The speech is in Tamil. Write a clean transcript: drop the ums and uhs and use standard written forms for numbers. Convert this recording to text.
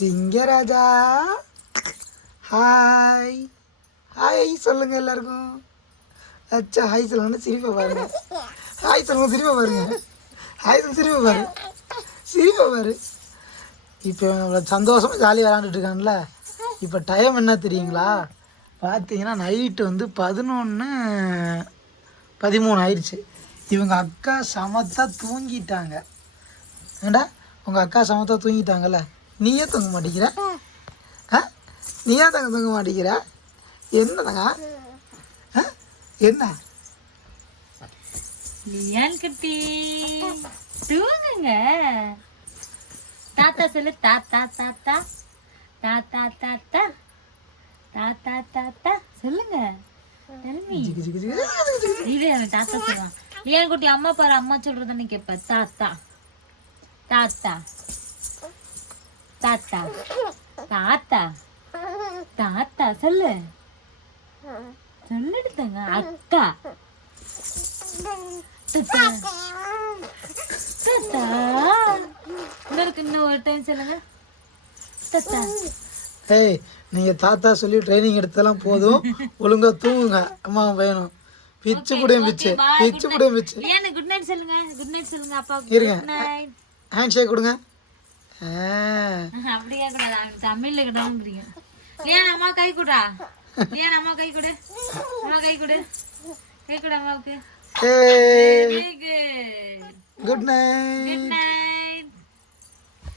சிங்கராஜா ஹாய் ஹாய் சொல்லுங்க எல்லாருக்கும். அச்சா ஹாய் சொல்லுங்க, சிரிப்பை பாருங்க. ஹாய் சொல்லுங்க, சிரிப்பை பாருங்க. ஹாய் சொல்லுங்க, சிரிப்பை பாரு, சிரிப்பை பாரு. இப்போ இவ்வளோ சந்தோஷமாக ஜாலியாக விளாண்டுட்டு இருக்கான்ல. இப்போ டைம் என்ன தெரியுங்களா? பார்த்தீங்கன்னா நைட்டு வந்து 11:13 ஆயிடுச்சு. இவங்க அக்கா சமத்தா தூங்கிட்டாங்க. ஏண்டா உங்கள் அக்கா சமத்தா தூங்கிட்டாங்கல்ல, நீயே தூங்க மாட்டேங்கிற? நீயா தூங்க மாட்டேங்கிற? என்னதாங்க என்ன குட்டி தூங்குங்க. தாத்தா சொல்லு. தாத்தா தாத்தா தாத்தா தாத்தா தாத்தா தாத்தா சொல்லுங்க. தாத்தா சொல்லுவான். லியான் குட்டி அம்மா பாரு, அம்மா சொல்றதுன்னு கேப்ப. தாத்தா தாத்தா தாத்தா தாத்தா தாத்தா சொல்லு. சொல்லிடுங்க. அக்கா தாத்தா தாத்தா. இன்னும் ஒரு டைம் சொல்லுங்க. தாத்தா. ஏய் நீங்கள் தாத்தா சொல்லி ட்ரைனிங் எடுத்ததெல்லாம் போதும், ஒழுங்காக தூங்குங்க. அம்மா வேணும். பிச்சு புடியும் பிச்சு, பிச்சு புடியும் பிச்சு. குட் நைட் சொல்லுங்க. குட் நைட் சொல்லுங்க. அப்பா இருங்க, ஹேண்ட் ஷேக் கொடுங்க. அப்படியே கூடாது, தமிழ்ல கிட்டோங்கிறீங்க. லியான் அம்மா கை கூடா. லியான் அம்மா கை கொடு. அம்மா கை கொடு. கை கொடு அம்மாவுக்கு. Good night. Good night.